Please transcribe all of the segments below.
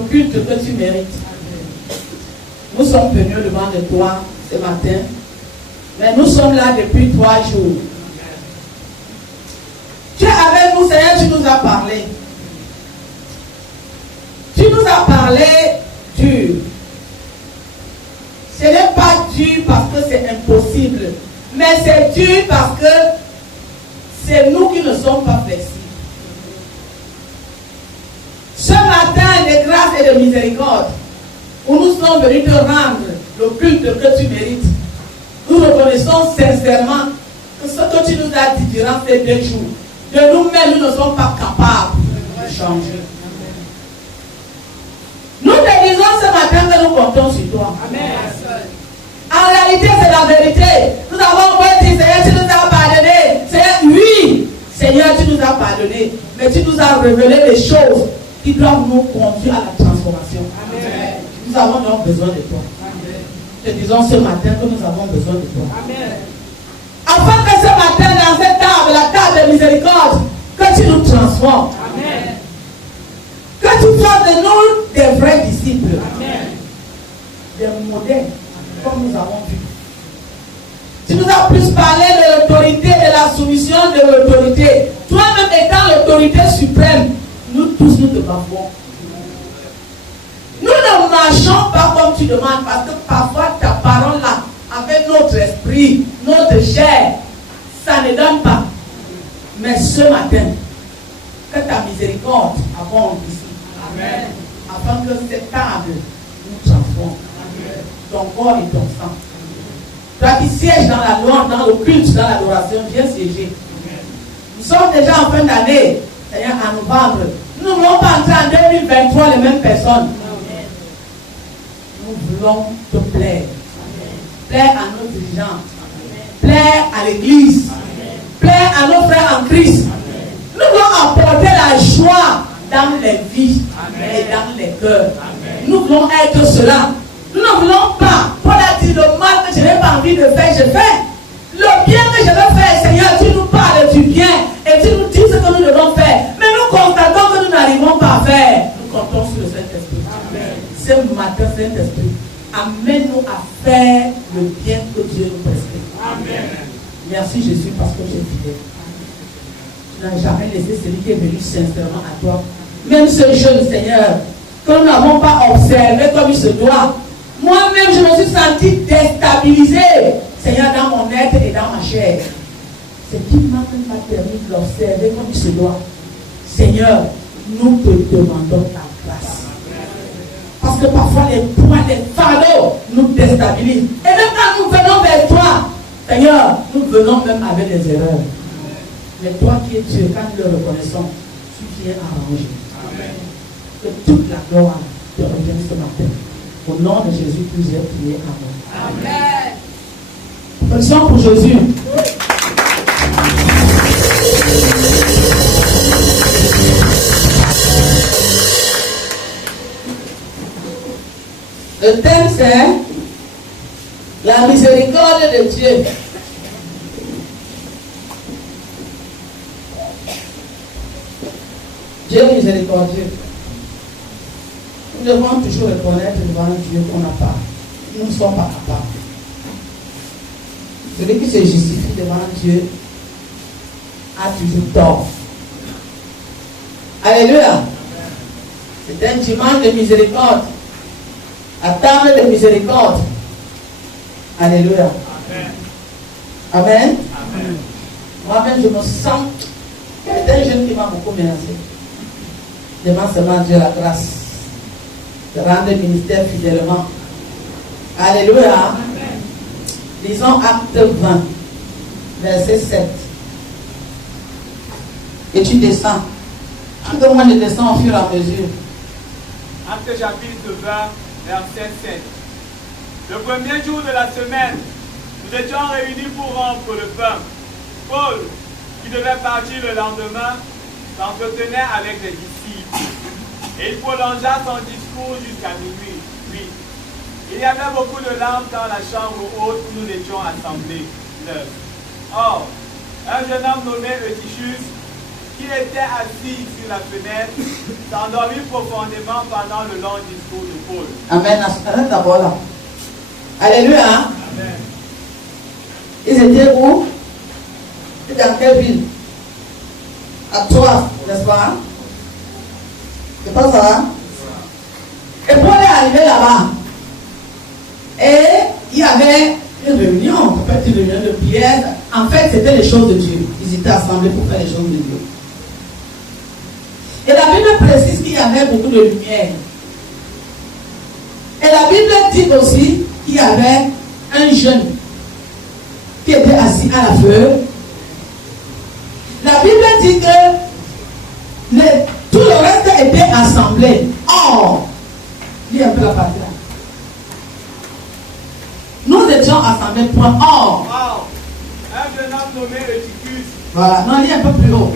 le culte que tu mérites. Nous sommes venus devant de toi ce matin, mais nous sommes là depuis 3 jours. Tu es avec nous, Seigneur, tu nous as parlé. Tu nous as parlé dur. Ce n'est pas dur parce que c'est impossible, mais c'est dur parce que c'est nous qui ne sommes pas flexibles. Ce matin de grâce et de miséricorde, où nous sommes venus te rendre le culte que tu mérites, nous reconnaissons sincèrement que ce que tu nous as dit durant ces 2 jours, de nous-mêmes, nous ne sommes pas capables de changer. Nous te disons ce matin que nous comptons sur toi. Amen. En réalité, c'est la vérité. Nous avons dit, Seigneur, tu nous as pardonné. Seigneur, oui, Seigneur, tu nous as pardonné. Mais tu nous as révélé des choses qui doivent nous conduire à la transformation. Amen. Nous avons donc besoin de toi. Amen. Te disons ce matin que nous avons besoin de toi. Amen. Afin que ce matin, dans cette table, la table de miséricorde, que tu nous transformes. Amen. Que tu fasses de nous des vrais disciples. Amen. Des modèles, comme nous avons vu. Tu nous as plus parlé de l'autorité, de la soumission de l'autorité. Toi-même étant l'autorité suprême, nous tous nous te bavons. Nous ne marchons pas comme tu demandes, parce que parfois ta parole là, avec notre esprit, notre chair, ça ne donne pas. Mais ce matin, que ta miséricorde abonde ici. Amen. Afin que cette table nous transforme. Amen. Ton corps et ton sang. Toi qui sièges dans la loi, dans le culte, dans l'adoration, viens siéger. Amen. Nous sommes déjà en fin d'année, Seigneur, en novembre. Nous ne voulons pas entrer en 2023 les mêmes personnes. Amen. Nous voulons te plaire. Amen. Plaire à nos dirigeants. Amen. Plaire à l'église. Amen. Plaire à nos frères en Christ. Amen. Nous voulons apporter la joie dans les vies. Amen. Et dans les cœurs. Amen. Nous voulons être cela. Nous ne voulons pas, Paul a dit, le mal que je n'ai pas envie de faire, je fais. Le bien que je veux faire, Seigneur, tu nous parles du bien et tu nous dis ce que nous devons faire. Mais nous constatons que nous n'arrivons pas à faire. Nous comptons sur le Saint-Esprit. Amen. Ce matin, Saint-Esprit, amène-nous à faire le bien que Dieu nous prescrit. Amen. Merci Jésus parce que tu es fidèle. Tu n'as jamais laissé celui qui est venu sincèrement à toi. Même ce jeune Seigneur, que nous n'avons pas observé comme il se doit. Moi-même, je me suis senti déstabilisé, Seigneur, dans mon être et dans ma chair. C'est qui m'a même pas permis de l'observer comme il se doit. Seigneur, nous te demandons ta grâce. Parce que parfois les points, les fardeaux nous déstabilisent. Et même quand nous venons vers toi, Seigneur, nous venons même avec des erreurs. Mais toi qui es Dieu, quand nous le reconnaissons, tu viens arranger. Amen. Que toute la gloire te revienne ce matin. Au nom de Jésus, plusieurs prières. Amen. Amen. Prions pour Jésus. Le thème c'est la miséricorde de Dieu. Dieu miséricordieux. Nous devons toujours reconnaître devant Dieu qu'on n'a pas. Nous ne sommes pas capables. Celui qui se justifie devant Dieu a toujours tort. Alléluia. C'est un dimanche de miséricorde. La table de miséricorde. Alléluia. Amen. Amen. Amen. Moi-même, je me sens. C'est un jeune qui m'a beaucoup menacé. Demande seulement Dieu la grâce de rendre le ministère fidèlement. Alléluia. Amen. Lisons Acte 20, verset 7. Et tu descends. Tout moi je descends au fur et à mesure. Acte chapitre 20, verset 7. Le premier jour de la semaine, nous étions réunis pour rompre le pain. Paul, qui devait partir le lendemain, s'entretenait avec les disciples. Et il prolongea son discours jusqu'à minuit. Puis, il y avait beaucoup de larmes dans la chambre haute où nous étions assemblés. 9. Or, un jeune homme nommé Eutychus, qui était assis sur la fenêtre, s'endormit profondément pendant le long discours de Paul. Amen. Arrête d'abord là. Alléluia. Amen. Ils étaient où? Ils étaient dans quelle ville? À Troyes, n'est-ce pas? C'est pas ça? Et Paul est arrivé là-bas. Et il y avait une réunion, en fait une réunion de prière. En fait, c'était les choses de Dieu. Ils étaient assemblés pour faire les choses de Dieu. Et la Bible précise qu'il y avait beaucoup de lumière. Et la Bible dit aussi qu'il y avait un jeune qui était assis à la feuille. La Bible dit que tout le reste était assemblé. Or, lis un peu la partie là. Nous étions assemblés, point. Or, un jeune homme nommé Eutychus. Voilà, non, lis un peu plus haut.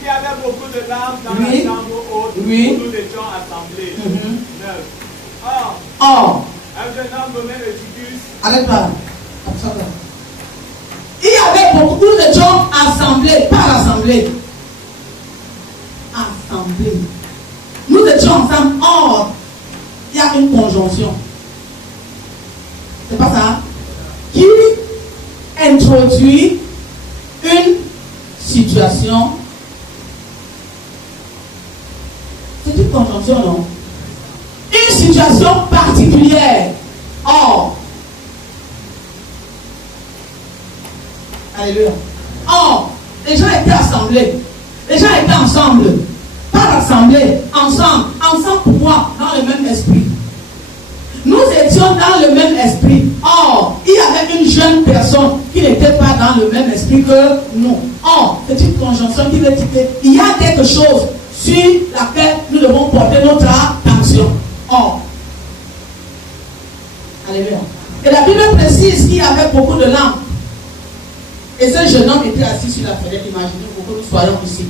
Il y avait beaucoup de larmes dans la chambre haute où nous étions assemblés. 9. Or, un jeune homme nommé Eutychus. Arrête là. Il y avait beaucoup, nous étions assemblés, pas rassemblés. Assemblés. Nous étions ensemble. Or, il y a une conjonction. C'est pas ça? Qui introduit une situation. C'est une conjonction, non? Une situation particulière. Or, alléluia. Or, les gens étaient assemblés. Les gens étaient ensemble. Pas rassemblés. Ensemble. Ensemble pourquoi? Dans le même esprit. Nous étions dans le même esprit. Or, il y avait une jeune personne qui n'était pas dans le même esprit que nous. Or, c'est une conjonction qui veut dire qu'il y a quelque chose sur laquelle nous devons porter notre attention. Or, alléluia. Et la Bible précise qu'il y avait beaucoup de lampes. Et ce jeune homme était assis sur la fenêtre. Imaginez pour que nous soyons ici.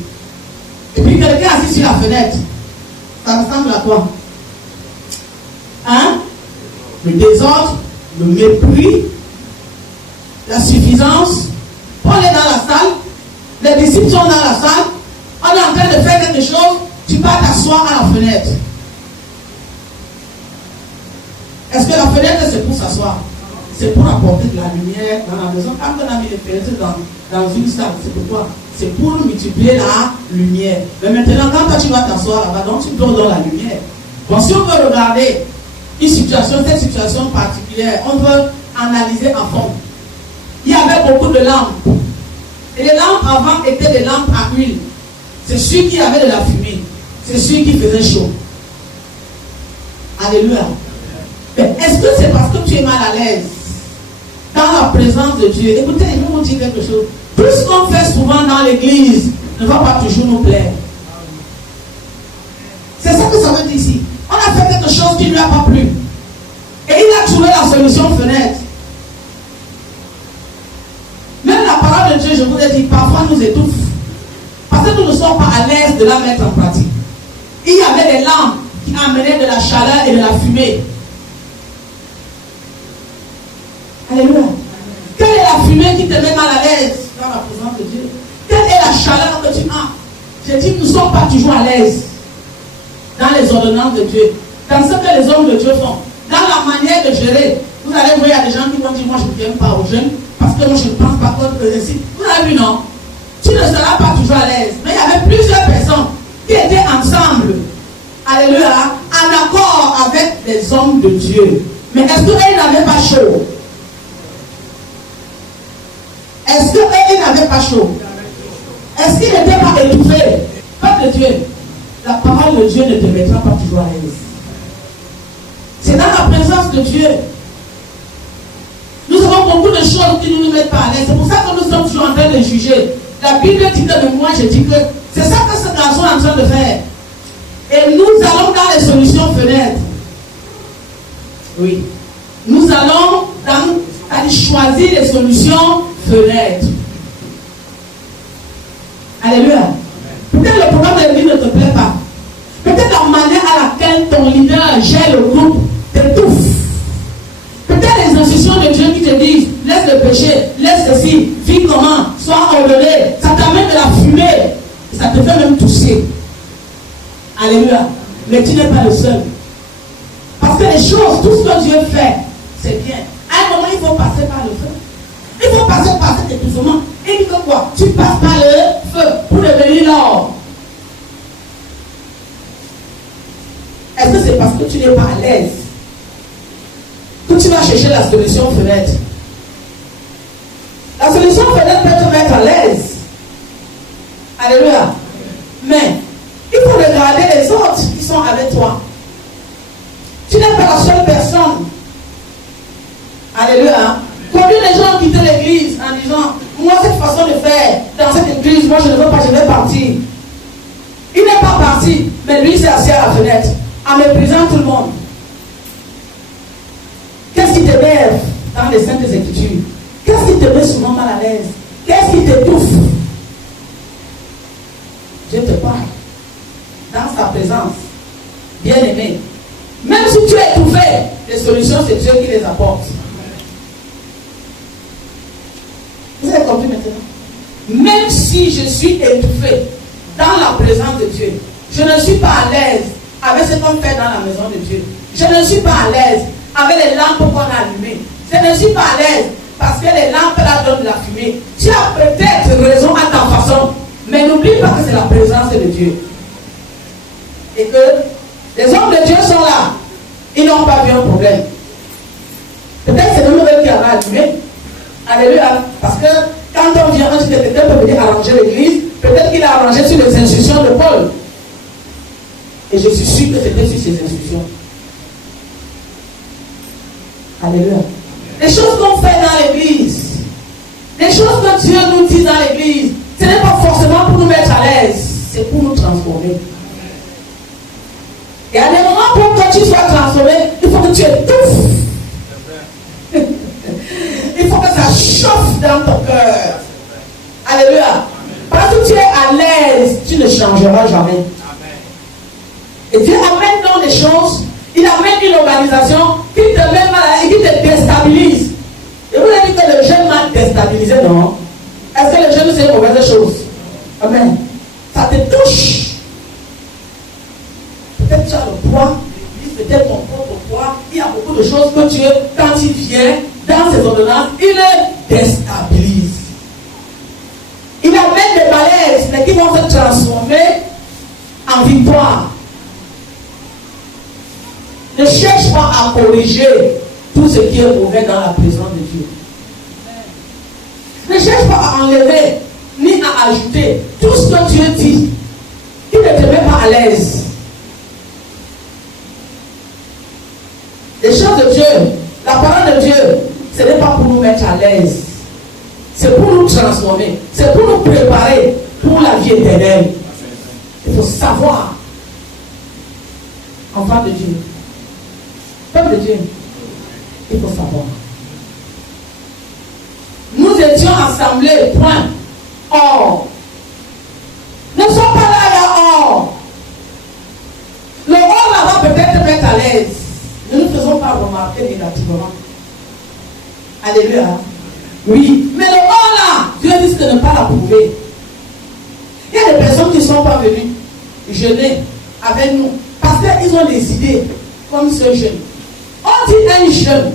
Et puis quelqu'un assis sur la fenêtre. Ça ressemble à quoi? Hein? Le désordre, le mépris, la suffisance. On est dans la salle, les disciples sont dans la salle, on est en train de faire quelque chose, tu vas t'asseoir à la fenêtre. Est-ce que la fenêtre c'est pour s'asseoir? C'est pour apporter de la lumière dans la maison. Quand on a mis les fenêtres dans une salle, c'est pourquoi? C'est pour multiplier la lumière. Mais maintenant, quand toi tu vas t'asseoir là-bas, donc tu dors dans la lumière. Bon, si on veut regarder une situation, cette situation particulière, on veut analyser à fond. Il y avait beaucoup de lampes. Et les lampes avant étaient des lampes à huile. C'est sûr qu'il y avait de la fumée. C'est sûr qu'il faisait chaud. Alléluia. Mais est-ce que c'est parce que tu es mal à l'aise dans la présence de Dieu? Écoutez, je vais vous dire quelque chose. Tout ce qu'on fait souvent dans l'église ne va pas toujours nous plaire. C'est ça que ça veut dire ici. On a fait quelque chose qui ne lui a pas plu. Et il a trouvé la solution fenêtre. Même la parole de Dieu, je vous ai dit, parfois nous étouffe. Parce que nous ne sommes pas à l'aise de la mettre en pratique. Il y avait des lampes qui amenaient de la chaleur et de la fumée. Alléluia. Quelle est la fumée qui te met mal à l'aise dans la présence de Dieu? Quelle est la chaleur que tu as? J'ai dit, nous ne sommes pas toujours à l'aise dans les ordonnances de Dieu, dans ce que les hommes de Dieu font, dans la manière de gérer. Vous allez voir, il y a des gens qui vont dire, moi je ne viens pas aux jeunes, parce que moi je ne pense pas que réussir. Vous avez vu, non? Tu ne seras pas toujours à l'aise. Mais il y avait plusieurs personnes qui étaient ensemble, alléluia, en accord avec les hommes de Dieu. Mais est-ce qu'eux n'avaient pas chaud? Est-ce qu'eux n'avaient pas chaud? Est-ce qu'ils n'étaient pas étouffés? Peuple de Dieu, la parole de Dieu ne te mettra pas toujours à l'aise. C'est dans la présence de Dieu. Nous avons beaucoup de choses qui ne nous mettent pas à l'aise. C'est pour ça que nous sommes toujours en train de juger. La Bible dit que, mais moi je dis que c'est ça que ce garçon est en train de faire. Et nous allons dans les solutions fenêtres. Oui. Nous allons choisir les solutions fenêtres. Alléluia. Peut-être le programme de l'église ne te plaît pas. Peut-être la manière à laquelle ton leader gère le groupe t'étouffe. Peut-être les instructions de Dieu qui te disent laisse le péché, laisse ceci, vis comment, sois ordonné, ça t'amène de la fumée. Ça te fait même tousser. Alléluia. Mais tu n'es pas le seul. Parce que les choses, tout ce que Dieu fait, c'est bien. À un moment, il faut passer par le feu. Il faut passer par cet épuisement. Et puis quoi? Tu passes par le feu pour devenir l'or. Est-ce que c'est parce que tu n'es pas à l'aise que tu vas chercher la solution fenêtre? La solution fenêtre peut te mettre à l'aise. Alléluia. Mais il faut regarder les autres qui sont avec toi. Tu n'es pas la seule personne. Alléluia. Combien de gens quittent l'église en disant, moi cette façon de faire dans cette église, moi je ne veux pas, je vais partir. Il n'est pas parti, mais lui s'est assis à la fenêtre, en méprisant tout le monde. Qu'est-ce qui t'énerve dans les Saintes Écritures? Qu'est-ce qui te met souvent mal à l'aise? Qu'est-ce qui t'étouffe? Je te parle dans sa présence, bien-aimé. Même si tu es étouffé, les solutions, c'est Dieu qui les apporte. Vous avez compris maintenant? Même si je suis étouffé dans la présence de Dieu, je ne suis pas à l'aise avec ce qu'on fait dans la maison de Dieu. Je ne suis pas à l'aise avec les lampes qu'on a allumées. Je ne suis pas à l'aise parce que les lampes là donnent de la fumée. Tu as peut-être raison à ta façon, mais n'oublie pas que c'est la présence de Dieu. Et que les hommes de Dieu sont là. Ils n'ont pas vu un problème. Peut-être c'est le mauvais qui en a allumé. Alléluia. Parce que quand on vient, on dit que quelqu'un peut venir arranger l'église. Peut-être qu'il a arrangé sur les instructions de Paul. Et je suis sûr que c'était sur ces instructions. Alléluia. Les choses qu'on fait dans l'église, les choses que Dieu nous dit dans l'église, ce n'est pas forcément pour nous mettre à l'aise, c'est pour nous transformer. Et à des moments pour que tu sois transformé, il faut que tu étouffes. Il faut que ça chauffe dans ton cœur. Alléluia. Parce que tu es à l'aise, tu ne changeras jamais. Et Dieu amène dans les choses, il amène une organisation qui te met mal et qui te déstabilise. Et vous avez dit que le jeune m'a déstabilisé, non? Est-ce que le jeune c'est une mauvaise chose? Amen. Ça te touche. Peut-être tu as le poids, peut-être ton propre poids. Il y a beaucoup de choses que Dieu, quand il vient dans ses ordonnances, il les déstabilise. Il amène des malaises, mais qui vont se transformer en victoire. Ne cherche pas à corriger tout ce qui est mauvais dans la présence de Dieu. Ne cherche pas à enlever ni à ajouter tout ce que Dieu dit qui ne te met pas à l'aise. Les choses de Dieu, la parole de Dieu, ce n'est pas pour nous mettre à l'aise. C'est pour nous transformer. C'est pour nous préparer pour la vie éternelle. Il faut savoir. Enfant de Dieu. Peuple de Dieu. Il faut savoir. Nous étions assemblés, point. Or. Ne sommes pas là, il y a or. Le or là-bas peut-être mettre à l'aise. Ne nous faisons pas remarquer négativement. Alléluia. Oui. Mais le or là, Dieu dit de ne pas l'approuver. Il y a des personnes qui ne sont pas venues jeûner avec nous parce qu'ils ont des idées comme ce jeune. On dit un jeune.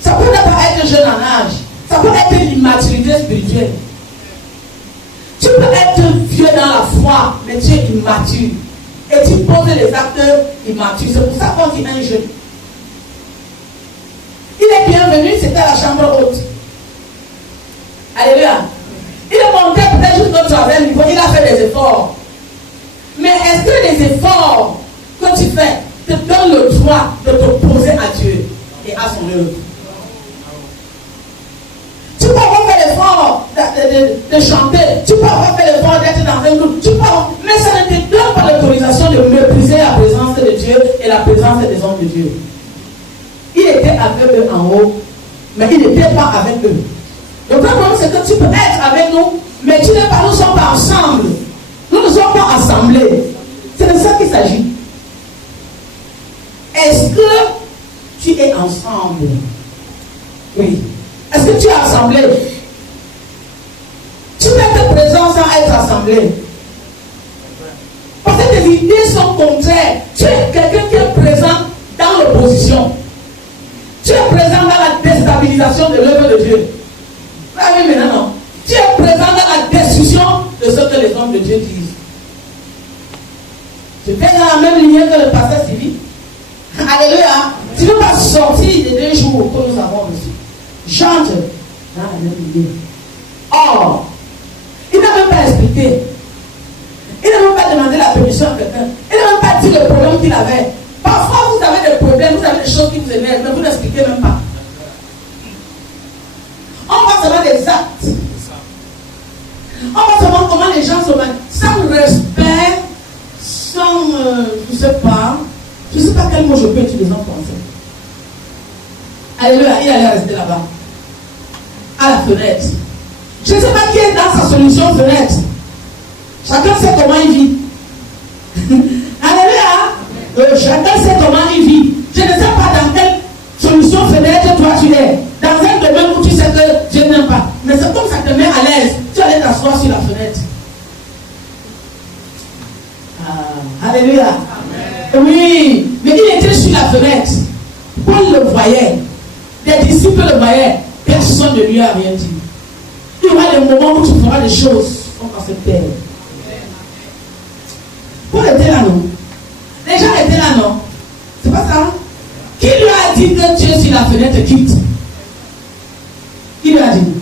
Ça peut ne pas être jeune en âge. Ça peut être l'immaturité spirituelle. Tu peux être vieux dans la foi, mais tu es immature. Et tu poses les actes immatures. C'est pour ça qu'on dit un jeune. Il est bienvenu, c'était à la chambre haute. Alléluia. Il est monté peut-être jusqu'au troisième niveau, il a fait des efforts. Mais est-ce que les efforts que tu fais te donnent le droit de t'opposer à Dieu et à son œuvre? Tu peux avoir fait l'effort de chanter, tu peux avoir fait l'effort d'être dans un groupe, mais ça ne te donne pas l'autorisation de mépriser la présence de Dieu et la présence des hommes de Dieu. Il était avec eux en haut, mais il n'était pas avec eux. Le problème, c'est que tu peux être avec nous, mais tu n'es pas, nous ne sommes pas ensemble. Nous ne sommes pas assemblés. C'est de ça qu'il s'agit. Est-ce que tu es ensemble? Oui. Est-ce que tu es assemblé? Tu mets ta présence être assemblé. Parce que tes idées sont contraires. Tu es quelqu'un qui est présent dans l'opposition. Tu es présent dans la déstabilisation de l'œuvre de Dieu. Ah oui, maintenant, non. Tu es présent dans la destruction de ce que les hommes de Dieu disent. Tu fais dans la même lignée que le pasteur Sylvie. Alléluia. Tu ne veux pas sortir des 2 jours que nous avons reçus. Chante dans la même lignée. Or, il n'a même pas expliqué. Il n'a même pas demandé la permission à quelqu'un. Il n'a même pas dit le problème qu'il avait. Parfois, vous avez des problèmes, vous avez des choses qui vous énervent, mais vous n'expliquez même pas. On voit seulement des actes. On voit seulement comment les gens se mettent sans respect, sans, je ne sais pas quel mot je peux utiliser en français. Alléluia, il allait rester là-bas, à la fenêtre. Je ne sais pas qui est dans sa solution fenêtre. Chacun sait comment il vit. Alléluia. Chacun sait comment il vit. Je ne sais pas dans quelle solution fenêtre toi tu es. Dans un domaine où tu sais que je n'aime pas. Mais c'est comme ça te met à l'aise. Tu allais t'asseoir sur la fenêtre. Alléluia. Amen. Oui. Mais il était sur la fenêtre. Paul le voyait. Les disciples le voyaient. Personne ne lui a rien dit. Il y aura des moments où tu feras des choses. On va se perdre. Paul était là, non? Les gens étaient là, non? C'est pas ça? Qui lui a dit que tu es sur la fenêtre, quitte? Qui lui a dit?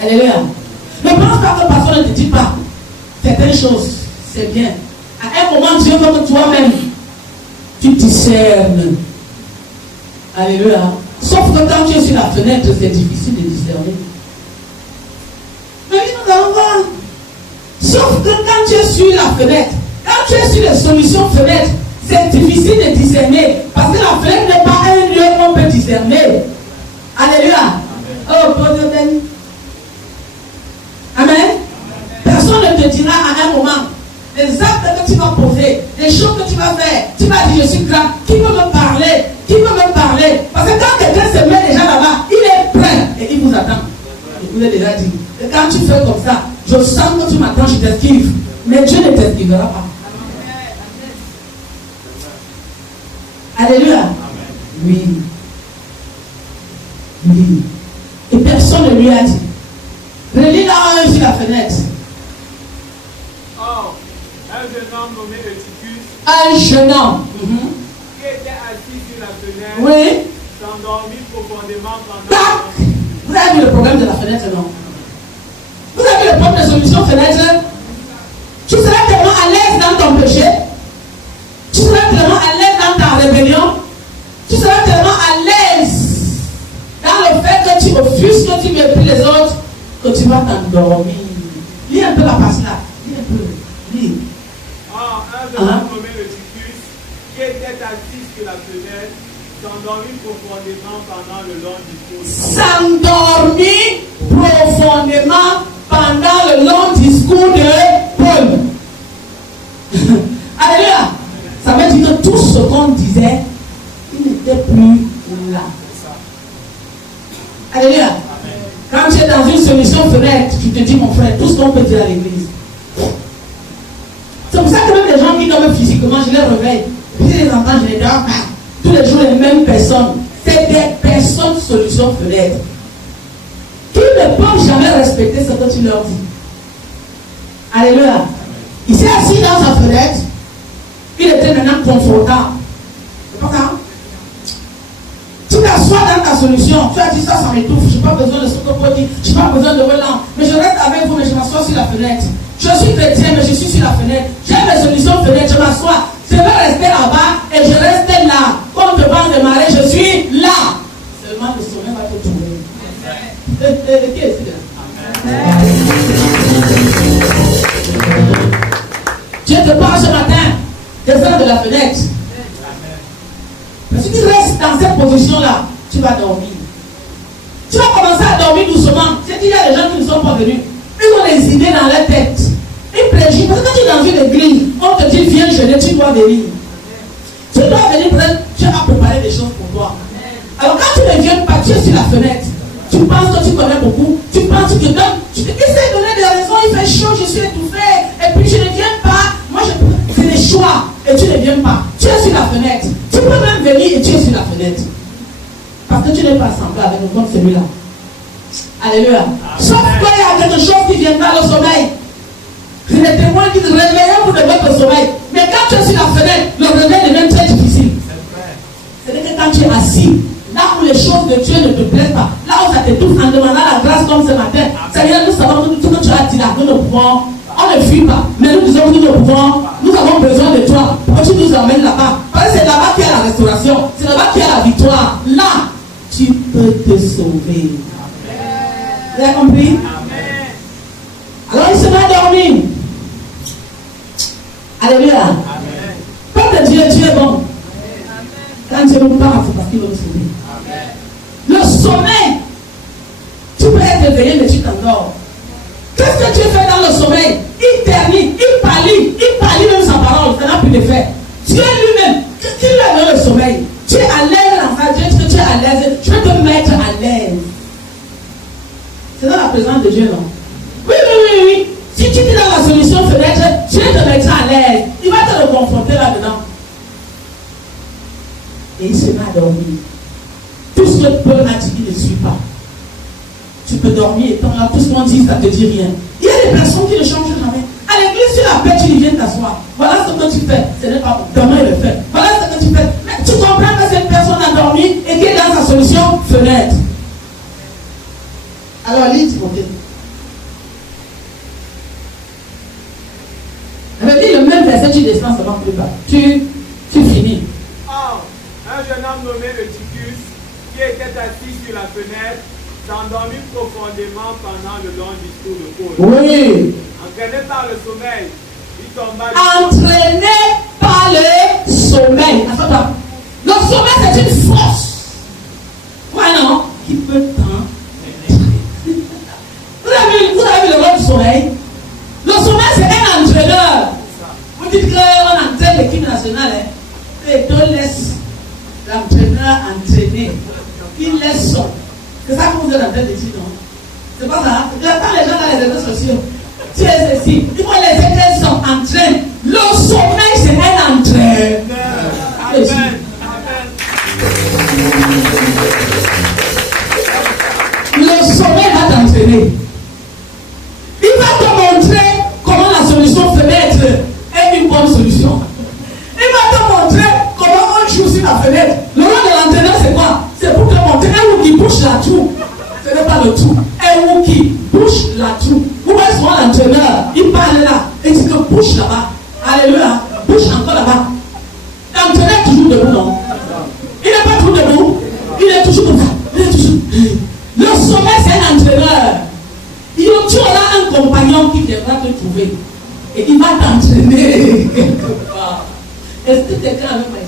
Alléluia. Ne pense pas que personne ne te dit pas certaines choses. C'est bien. À un moment, Dieu veut que toi-même, tu discernes. Alléluia. Sauf que quand tu es sur la fenêtre, c'est difficile de discerner. Mais nous allons voir. Sauf que quand tu es sur la fenêtre, quand tu es sur les solutions fenêtres, c'est difficile de discerner. Parce que la fenêtre n'est pas un lieu où on peut discerner. Alléluia. Oh, bon Dieu. Amen. Personne ne te dira à un moment les actes que tu vas poser, les choses que tu vas faire. Tu vas dire, je suis grand. Qui peut me parler? Qui peut me parler? Parce que quand quelqu'un se met déjà là-bas, il est prêt et il vous attend. Je vous ai déjà dit. Et quand tu fais comme ça, je sens que tu m'attends, je t'esquive. Mais Dieu ne t'esquivera pas. Alléluia. Oui. Oui. Et personne ne lui a dit. Relis là sur la fenêtre. Or, un jeune homme nommé Eutychus, Un jeune homme qui était assis sur la fenêtre, oui, s'endormit profondément pendant tac. Vous avez vu le problème de la fenêtre, non? Vous avez vu le problème de solution fenêtre? Tu seras tellement à l'aise dans ton péché. Tu seras tellement à l'aise dans ta rébellion. Tu seras tellement à l'aise dans le fait que tu offusques, que tu méprises les autres, que tu vas t'endormir. Lis un peu la passe là. Lis un peu. Lis. Or, un jeune homme nommé Eutychus, qui était assis sur la fenêtre, s'endormit profondément pendant le long discours. S'endormit profondément pendant le long discours de Paul. Alléluia. Ça veut dire que tout ce qu'on disait, il n'était plus là. Alléluia. Quand tu es dans une solution fenêtre, tu te dis, mon frère, tout ce qu'on peut dire à l'église. C'est pour ça que même les gens qui dorment physiquement, je les réveille. Puis je les entends, je les dors. Tous les jours, les mêmes personnes. C'est des personnes solution fenêtre qui ne peuvent jamais respecter ce que tu leur dis. Alléluia. Il s'est assis dans sa fenêtre. Il était maintenant confortable. C'est pas ça? Tu t'assois dans ta solution. Tu as dit ça, ça m'étouffe. Je n'ai pas besoin de ce que Paul dit. Je n'ai pas besoin de volant. Mais je reste avec vous, mais je m'assois sur la fenêtre. Je suis chrétien, mais je suis sur la fenêtre. J'ai mes solutions fenêtre. Je m'assois. Je vais rester là-bas et je reste là. Quand te vent de marée, je suis là. Seulement le sommeil va te trouver. Qui est là? Dieu te parle ce matin. Descends de la fenêtre. Mais si tu restes dans cette position-là, tu vas dormir. Tu vas commencer à dormir doucement. C'est qu'il y a des gens qui ne sont pas venus. Ils ont des idées dans leur tête. Ils préjugent. Parce que quand tu es dans une église, on te dit viens jeûner, tu dois venir. Tu dois venir prendre, tu as préparé des choses pour toi. Alors quand tu ne viens pas, tu es sur la fenêtre. Tu penses que tu connais beaucoup. Tu penses que tu Il s'est donné des raisons, il fait chaud, je suis étouffé, et puis je ne viens pas. Moi, c'est des choix, et tu ne viens pas. Tu es sur la fenêtre. Tu peux même venir et tu es sur la fenêtre. Parce que tu n'es pas assemblé avec nous comme celui-là. Alléluia. Sauf qu'il y a quelque chose qui viendra au sommeil. Je les témoins qui te réveillent pour te mettre au sommeil. Mais quand tu es sur la fenêtre, le réveil devient très difficile. C'est que quand tu es assis, là où les choses de Dieu ne te plaisent pas, là où ça t'étouffe en demandant la grâce comme ce matin, Seigneur, nous savons que tout ce que tu as dit là, nous ne pouvons, on ne fuit pas, mais nous disons que nous ne pouvons, nous avons besoin de toi, pour que tu nous emmènes là-bas. Parce que c'est là-bas qu'il y a la restauration, c'est là-bas qu'il y a la victoire. Là, tu peux te sauver. Vous avez compris? Alors il se met à dormir. Alléluia. Peuple de Dieu, Dieu est bon. Quand Dieu nous parle, c'est parce qu'il veut nous sauver. Le sommeil, tu peux être éveillé, mais tu t'endors. Qu'est-ce que tu fais dans le sommeil? Il ternit, il pâlit même sa parole, ça n'a plus d'effet. Dieu lui-même, qui l'a donné le sommeil? Tu es à l'aise dans sa Dieu, tu es à l'aise, je vais te mettre à l'aise. C'est dans la présence de Dieu, non? Oui. Si tu es dans la solution fenêtre, Dieu te mettra à l'aise. Il va te le confronter là-dedans. Et il se met à dormir. Tout ce que Paul a dit, il ne suit pas. Tu peux dormir étant là, tout ce qu'on dit, ça ne te dit rien. Il y a des personnes qui ne changent jamais. À l'église, tu l'appelles, tu viens t'asseoir. Voilà ce que tu fais. Ce n'est pas pour demain le fait. Voilà ce que tu fais. Mais tu comprends que cette personne a dormi et qui est dans sa solution fenêtre. Alors, lis Timothée. Lis le même verset, tu descends seulement plus bas. Tu finis. Or, un jeune homme nommé Eutychus, qui était assis sur la fenêtre, s'endormit profondément pendant le long discours de Paul. Oui. Entraîné par le sommeil, il tomba. Entraîné par le sommeil. Attends. Le sommeil, c'est une force. Ouais, non? Qui peut t'entraîner. Vous avez vu le rôle du sommeil? Le sommeil, c'est un entraîneur. Vous dites qu'on entraîne l'équipe nationale. Et on laisse l'entraîneur entraîner. Il laisse son. C'est ça que vous êtes en train de dire, non? C'est pas ça. Quand les gens dans les réseaux sociaux, tu es ceci. Il faut laisser qu'ils s'entraînent. Le sommeil, c'est un entraîneur. Amen. Le sommeil va t'entraîner. Il va te montrer comment la solution fenêtre est une bonne solution. Il va te montrer comment on joue sur la fenêtre. Le rôle de l'entraîneur, c'est quoi? C'est pour te montrer un ou qui bouge la toux. Ce n'est pas le tout. Un ou qui bouge la toux. Vous voyez souvent l'entraîneur, il parle là et dit que bouge là-bas. Alléluia. Bouge encore là-bas. L'entraîneur est toujours debout, non? Il n'est pas toujours debout. Il est toujours comme ça. Il est toujours. Le sommeil, c'est un entraîneur. Tu auras un compagnon qui viendra te trouver et il va t'entraîner quelque part. Est-ce que tu es clair avec moi?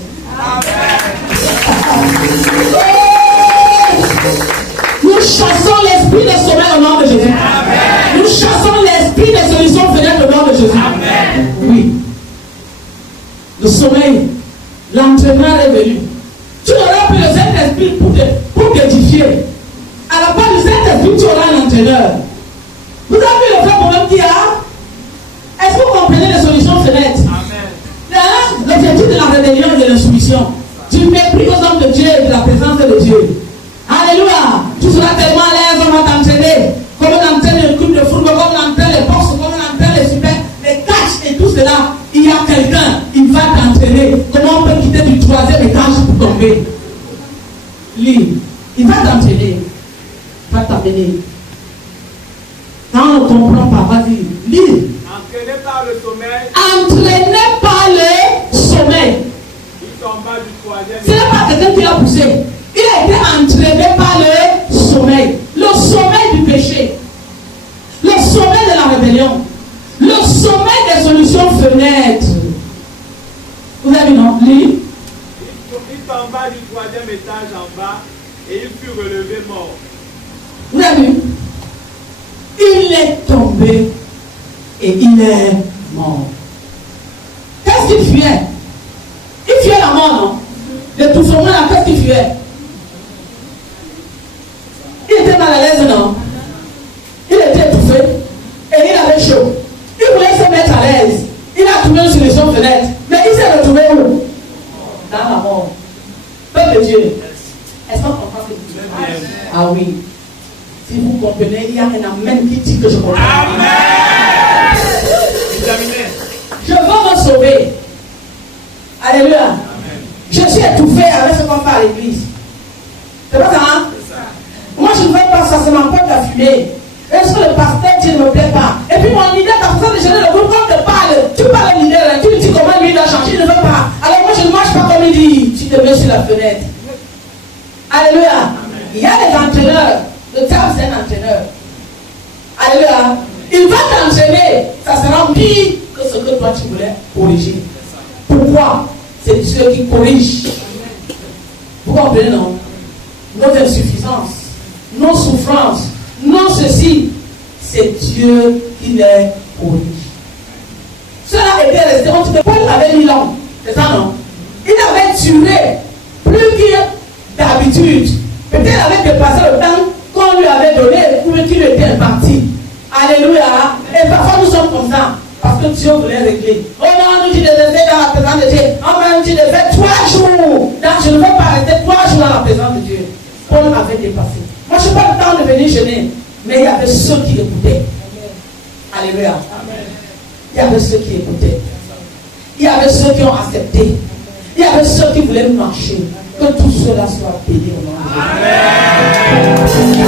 Nous chassons l'esprit de sommeil au nom de Jésus. Amen. Nous chassons l'esprit de solution fenêtre au nom de Jésus. Amen. Oui. Le sommeil, l'entraîneur est venu. Tu auras pris le Saint-Esprit pour t'édifier. À la part du Saint-Esprit, tu auras un entraîneur. Vous avez vu le vrai problème qu'il y a? Est-ce que vous comprenez les solutions fenêtres? Amen. L'objectif de la rébellion et de l'insoumission, tu mépris aux hommes de Dieu et de la présence de Dieu. Alléluia. Tu seras tellement à l'aise, on va t'entraîner. Comme on entraîne le club de football, comme on entraîne les boxe, comme on entraîne les super, les catch et tout cela. Il y a quelqu'un, il va t'entraîner. Comment on peut quitter du troisième étage pour tomber? Lui, il va t'entraîner. Il va t'amener. Quand on ne comprend pas, vas-y, lis. Entraîné par le sommeil. Entraîné par le sommeil. Il tomba du troisième. Ce n'est pas quelqu'un qui l'a poussé. Il a été entraîné par le sommeil. Le sommeil du péché. Le sommeil de la rébellion. Le sommeil des solutions fenêtres. Vous avez vu, non? Lis. Il tomba du troisième étage en bas et il fut relevé mort. Vous avez vu? Il est tombé et il est mort. Qu'est-ce qu'il fuyait? Il fuyait la mort, non? L'étouffement là, qu'est-ce qu'il fuyait? Il était mal à l'aise, non? Il était étouffé. mettre à l'aise. Il a trouvé une solution fenêtre. Mais il s'est retrouvé où? Dans la mort. Peuple de Dieu. Est-ce qu'on comprend ce que je dis? Ah oui. Si vous comprenez, il y a un amen qui dit que je comprends. Amen. Je veux me sauver. Alléluia. Amen. Je suis étouffé avec ce qu'on fait à l'église. C'est pas ça, hein? Moi, je ne veux pas ça, c'est ma porte à fumer. Est-ce que le pasteur Dieu ne me plaît pas? Et puis mon leader, ta façon de gérer le groupe, quand tu parles, tu parles au leader, là, tu lui dis comment lui doit changer, il ne veut pas. Alors moi, je ne marche pas comme il dit. Tu te mets sur la fenêtre. Alléluia. Amen. Il y a des entraîneurs. Le diable, c'est un entraîneur. Alléluia. Il va t'entraîner. Ça sera pire que ce que toi, tu voulais corriger. Pourquoi? C'est Dieu qui corrige. Vous comprenez, non? Nos insuffisances, nos souffrances, non ceci, c'est Dieu qui les corrige. Cela était resté, on dit que Paul avait 1000 ans, c'est ça non? Il avait tué plus que d'habitude. Peut-être il avait dépassé le temps qu'on lui avait donné pour qu'il était parti. Alléluia. Et parfois nous sommes comme ça, parce que Dieu voulait régler. Oh non, nous dit de rester dans la présence de Dieu. Oh non, nous dit de faire 3 jours. Donc je ne veux pas rester 3 jours dans la présence de Dieu. Paul avait dépassé. Moi je n'ai pas le temps de venir jeûner. Mais il y avait ceux qui écoutaient. Alléluia. Amen. Il y avait ceux qui écoutaient. Il y avait ceux qui ont accepté. Il y avait ceux qui voulaient marcher. Que tout cela soit béni au nom de Dieu.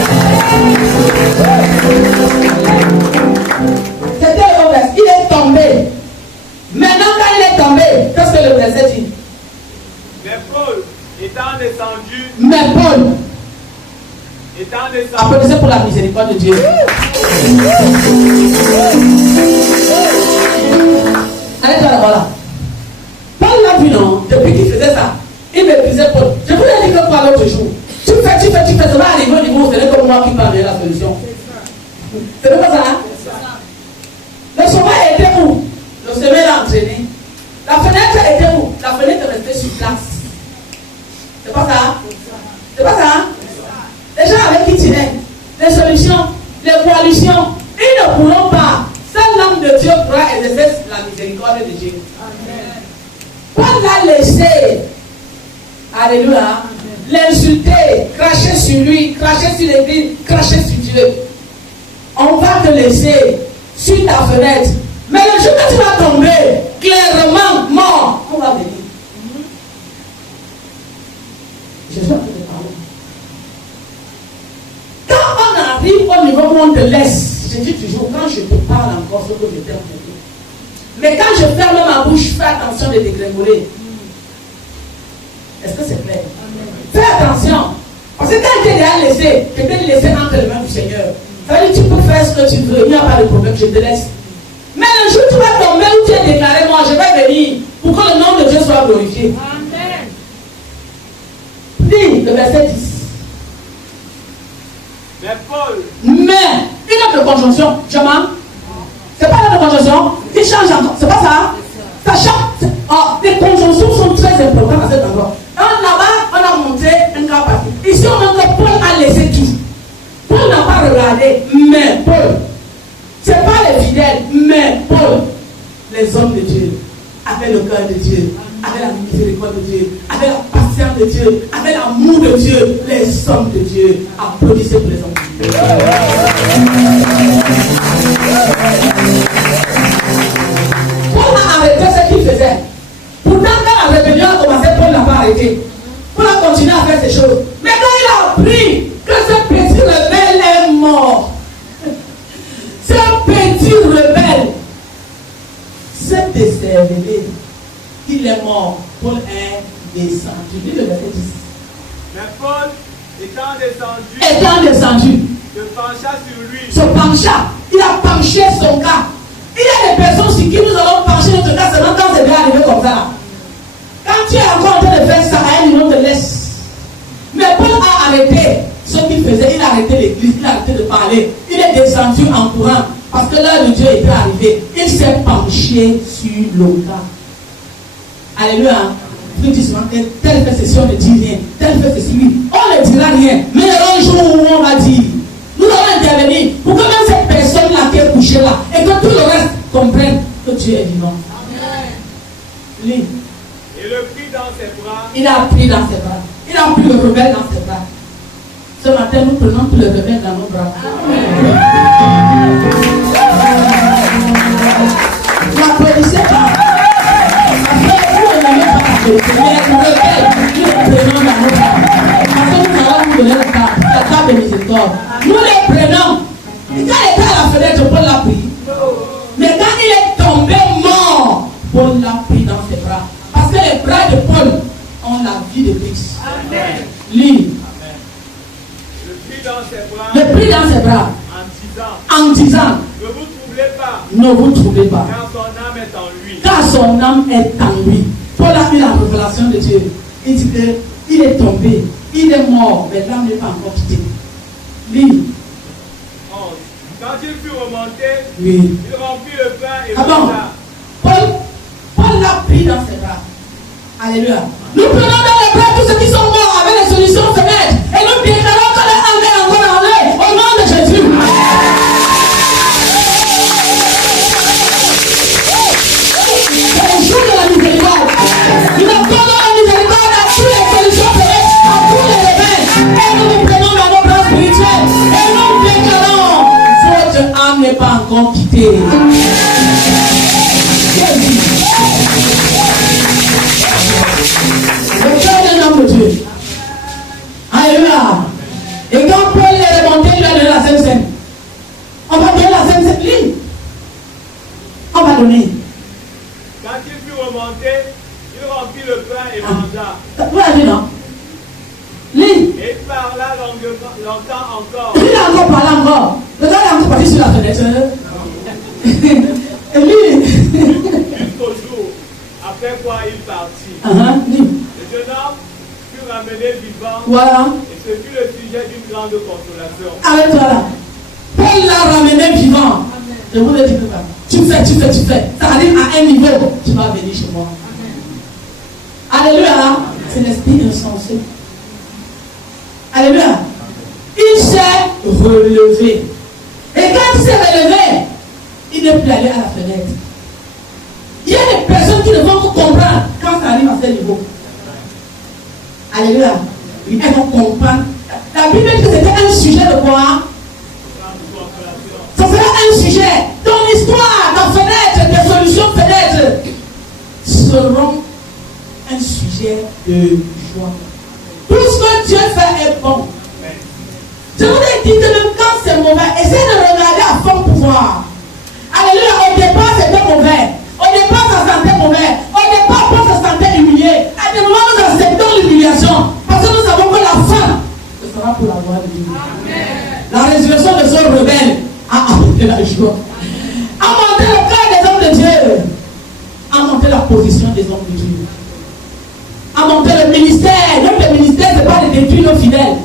C'était le verset. Il est tombé. Maintenant, quand il est tombé, qu'est-ce que le verset dit? Mais Paul étant descendu. Mais Paul. Applaudissez pour la miséricorde de Dieu. Allez-toi là-bas là. Paul l'a vu, non? Depuis qu'il faisait ça, il méprisait Paul. Je vous l'ai dit que quoi l'autre jour. Tu fais, ça va arriver au niveau où ce n'est comme moi qui parle de la solution. C'est pas ça, hein? Le sommeil était où? Le sommeil l'a entraîné. La fenêtre était où? La fenêtre restait sur place. C'est pas ça? C'est pas ça? Les gens avec qui tiraient, les solutions, les coalitions, ils ne pourront pas. Seul l'homme de Dieu pourra exercer la miséricorde de Dieu. Amen. Paul l'a laissé, alléluia, l'insulter, cracher sur lui, cracher sur l'église, cracher sur Dieu. On va te laisser sur ta fenêtre. Mais le jour que tu vas tomber, clairement mort, on va venir. Je suis en train de parler. Quand on arrive au niveau où on te laisse, je dis toujours, quand je te parle encore, ce que je t'ai entendu. Mais quand je ferme ma bouche, fais attention de dégringoler. Est-ce que c'est clair? Fais attention. Parce que quand tu es laissé, je t'ai laissé entre les mains du Seigneur. Ça veut dire que tu peux faire ce que tu veux, il n'y a pas de problème, je te laisse. Mais le jour où tu vas tomber, où tu es déclaré, moi je vais venir pour que le nom de Dieu soit glorifié. Amen. Lis le verset 10. Mais Paul. Mais, une autre conjonction, Jamal. C'est pas la conjonction, il change encore. C'est pas ça? Ça change. Oh, les conjonctions sont très importantes à cet endroit. Là-bas, on a montré un cas parti. Ici, on a dit Paul a laissé tout. Paul n'a pas regardé, mais Paul. C'est pas les fidèles, mais Paul. Les hommes de Dieu, avec le cœur de Dieu, avec la miséricorde de Dieu, avec la patience de Dieu, avec l'amour de Dieu, les hommes de Dieu. Applaudissez pour les hommes de Dieu. Paul a arrêté ce qu'il faisait. Pourtant, quand la rébellion a commencé, Paul n'a pas arrêté. Paul a continué à faire ces choses. Mais quand il a appris que ce petit rebelle est mort, ce petit rebelle s'est décervelé. Il est mort. Paul est descendu. Lis le verset 10. Mais Paul, étant descendu, se pencha sur lui. Se pencha. Il a penché son cas. Il y a des personnes sur qui nous allons pencher notre cas seulement quand c'est bien arrivé comme ça. Quand tu es encore en train de faire ça, on te laisse. Mais Paul a arrêté ce qu'il faisait. Il a arrêté l'église, il a arrêté de parler. Il est descendu en courant parce que l'heure de Dieu était arrivée. Il s'est penché sur le cas. Alléluia. Vous dites souvent, telle fait ceci, on ne dit rien. Telle fait ceci, oui. On ne dira rien. Mais il y aura un jour où on va dire. Nous allons intervenir pour que même cette personne-là qui est couchée là et que tout le reste comprenne que Dieu est vivant. Lis. Et le prit dans ses bras. Il a pris dans ses bras. Il a pris le rebelle dans ses bras. Ce matin, nous prenons tout le rebelle dans nos bras. N'applaudissez pas. Après, vous n'avez pas applaudi. Mais le rebelle, nous le prenons dans nos bras. Parce que nous allons vous donner la table de miséricorde. Nous les prenons. Et quand il était à la fenêtre, Paul l'a pris. Mais quand il est tombé mort, Paul l'a pris dans ses bras. Parce que les bras de Paul ont la vie de Christ. Amen. Lis. Le prit dans ses bras. Le prit dans ses bras. En disant. Ne vous troublez pas. Ne vous troublez pas. Car son âme est en lui. Car son âme est en lui. Paul a eu la révélation de Dieu. Il dit qu'il est tombé. Il est mort. Mais l'âme n'est pas encore quittée. Lis. Quand il fut remonté, Oui. il remplit le pain et mangea. Paul l'a pris dans ses bras. Alléluia. Nous prenons dans les bras tous ceux qui sont morts avec les solutions fenêtres. Et nous déclarons que les âmes est encore en eux. Au nom de Jésus. C'est le jour de la miséricorde. Nous accordons la miséricorde à toutes les solutions fenêtres, à tous les rebelles. Et nous nous prenons dans nos bras spirituels. Et nous déclarons. Votre âme n'est pas encore quittée. Le cœur d'un homme de Dieu. Alléluia. Et quand Paul est remonté, il a donné la Sainte Seine. On va donner la Sainte Seine. Lis. On va donner. Quand il fut remonté, il remplit le pain et mangea. Vous l'avez, non? Lis. Et il parla longtemps encore. Il a encore parlé encore. Le gars est encore parti sur la fenêtre. Et lui. Jusqu'au jour, après quoi il partit. Lis. Le jeune homme fut ramené vivant. Voilà. Et ce fut le sujet d'une grande consolation. Arrête-toi là. Paul l'a ramené vivant. Je vous le dis que tu fais. Ça arrive à un niveau. Tu vas venir chez moi. Alléluia. C'est l'esprit insensé. Alléluia. Il s'est relevé. Et quand il s'est relevé, il n'est plus allé à la fenêtre. Il y a des personnes qui ne vont pas comprendre quand ça arrive à ce niveau. Alléluia. Elles vont comprendre. La Bible dit que c'était un sujet de quoi? Ça sera un sujet. Ton histoire, ta fenêtre, tes solutions fenêtres seront un sujet de joie. Tout ce que Dieu fait est bon. Je vous ai dit que même quand c'est mauvais, essayez de regarder à fond pour voir. Alléluia, au départ c'était mauvais. Au départ ça sentait mauvais. Au départ on se sentait humilié. À des moments nous acceptons l'humiliation. Parce que nous savons que la fin ce sera pour la gloire de Dieu. La résurrection de ce rebelle a apporté la joie. A monté le cœur des hommes de Dieu. A monté la position des hommes de Dieu. A monté le ministère. Notre ministère, ce n'est pas de détruire nos fidèles.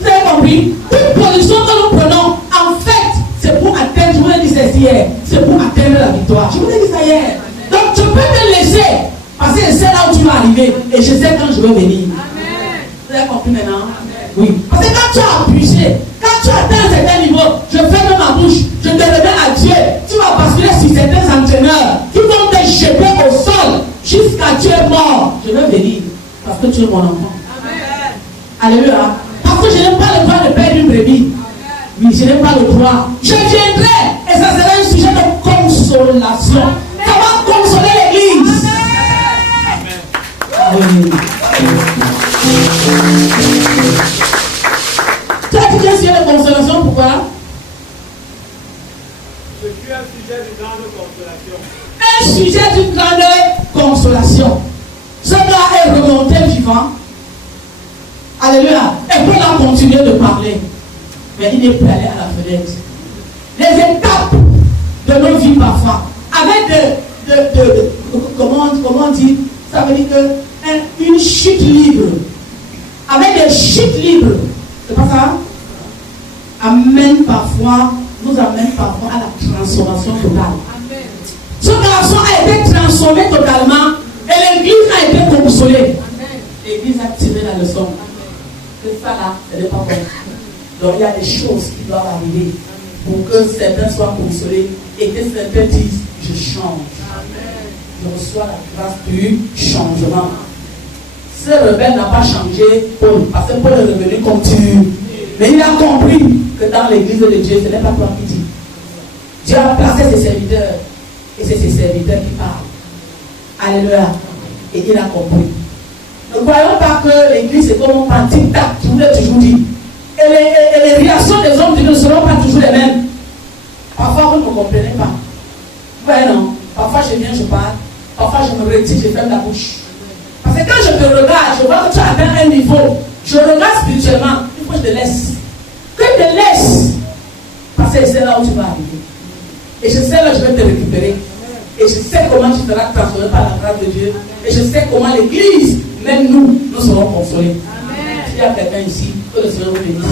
Vous avez compris? Toute position que nous prenons, en fait, c'est pour atteindre, je vous l'ai dit ça hier, c'est pour atteindre la victoire. Je vous l'ai dit ça hier. Donc tu peux te laisser, parce que je sais là où tu vas arriver, et je sais quand je vais venir. Amen. Vous avez compris maintenant? Amen. Oui. Parce que quand tu as abusé, quand tu atteins un certain niveau, je ferme ma bouche, je te remets à Dieu, tu vas basculer sur certains entraîneurs qui vont te jeter au sol jusqu'à tu es mort. Je vais venir, parce que tu es mon enfant. Amen. Alléluia. Parce que je n'ai pas le droit de perdre une brebis. Oui, je n'ai pas le droit. Je viendrai et ça sera un sujet de consolation. Ça va consoler l'église. Amen. Tu as dit qu'il y a un sujet de consolation, pourquoi? Ce fut un sujet d'une grande consolation. Un sujet d'une grande consolation. Ce gars est remonté vivant. Alléluia. Et Paul a continué de parler. Mais il n'est plus allé à la fenêtre. Les étapes de nos vies parfois, avec comment on dit, ça veut dire que une chute libre. Avec des chutes libres. C'est pas ça? Nous amène parfois à la transformation totale. Amen. Ce garçon a été transformé totalement et l'église a été consolée. L'église a tiré la leçon. Que ça là, ce n'est pas bon. Donc il y a des choses qui doivent arriver pour que certains soient consolés et que certains disent je change. Je reçois la grâce du changement. Ce rebelle n'a pas changé Paul, parce que Paul est revenu comme tu. Mais il a compris que dans l'église de Dieu, ce n'est pas toi qui dis. Dieu a placé ses serviteurs. Et c'est ses serviteurs qui parlent. Alléluia. Et il a compris. Ne croyons pas que l'église est comme un tic-tac, je vous l'ai toujours dit. Et les réactions des hommes ne seront pas toujours les mêmes. Parfois, vous ne me comprenez pas. Ouais, non. Parfois, je viens, je parle. Parfois, je me retire, je ferme la bouche. Parce que quand je te regarde, je vois que tu as atteint un niveau. Je regarde spirituellement. Il faut que je te laisse. Que je te laisse. Parce que c'est là où tu vas arriver. Et je sais là où je vais te récupérer. Et je sais comment tu seras transformé par la grâce de Dieu. Et je sais comment l'église, même nous serons consolés. S'il y a quelqu'un ici, que le Seigneur vous bénisse.